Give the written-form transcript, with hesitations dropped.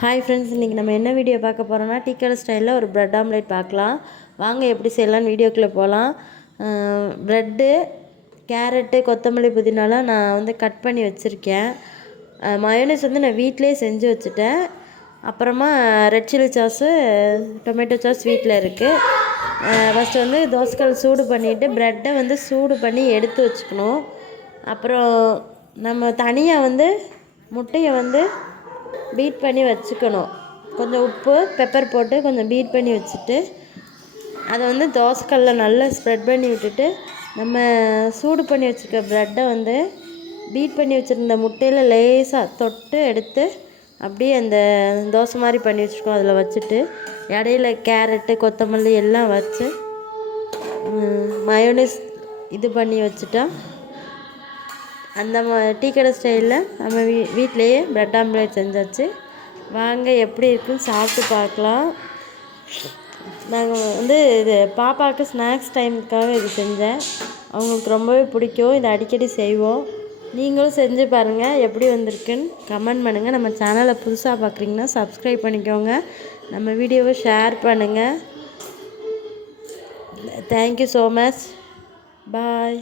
Hi friends, இன்றைக்கி நம்ம என்ன வீடியோ பார்க்க போகிறோம்னா டீ கடை ஸ்டைலில் ஒரு ப்ரெட் ஆம்லேட் பார்க்கலாம். வாங்க எப்படி செய்யலான்னு வீடியோக்குள்ளே போகலாம். ப்ரெட்டு, கேரட்டு, கொத்தமல்லி, புதினாலாம் நான் கட் பண்ணி வச்சுருக்கேன். மயோனைஸ் நான் வீட்டிலே செஞ்சு வச்சுட்டேன். அப்புறமா red chilli sauce, tomato sauce வீட்டில் இருக்குது. ஃபஸ்ட்டு தோசைக்கல் சூடு பண்ணிவிட்டு ப்ரெட்டை சூடு பண்ணி எடுத்து வச்சுக்கணும். அப்புறம் நம்ம தனியாக முட்டையை பீட் பண்ணி வச்சுக்கணும். கொஞ்சம் உப்பு, பெப்பர் போட்டு கொஞ்சம் பீட் பண்ணி வச்சுட்டு அதை தோசைக்கல்லில் நல்லா ஸ்ப்ரெட் பண்ணி விட்டுட்டு நம்ம சூடு பண்ணி வச்சுருக்க ப்ரெட்டை பீட் பண்ணி வச்சுருந்த முட்டையில் லேசாக தொட்டு எடுத்து அப்படியே அந்த தோசை மாதிரி பண்ணி வச்சுருக்கோம். அதில் வச்சுட்டு இடையில கேரட்டு, கொத்தமல்லி எல்லாம் வச்சு மயோனைஸ் இது பண்ணி வச்சுட்டா அந்த டீ கடை ஸ்டைலில் நம்ம வீட்டிலையே ப்ரெட் ஆம்லேட் செஞ்சாச்சு. வாங்க எப்படி இருக்குன்னு சாப்பிட்டு பார்க்கலாம். நாங்கள் இது பாப்பாவுக்கு ஸ்நாக்ஸ் டைமுக்காக இது செஞ்சேன். அவங்களுக்கு ரொம்பவே பிடிக்கும். இதை அடிக்கடி செய்வோம். நீங்களும் செஞ்சு பாருங்கள், எப்படி வந்திருக்குன்னு கமெண்ட் பண்ணுங்கள். நம்ம சேனலை புதுசாக பார்க்குறீங்கன்னா சப்ஸ்கிரைப் பண்ணிக்கோங்க. நம்ம வீடியோவை ஷேர் பண்ணுங்கள். Thank you so much. பாய்.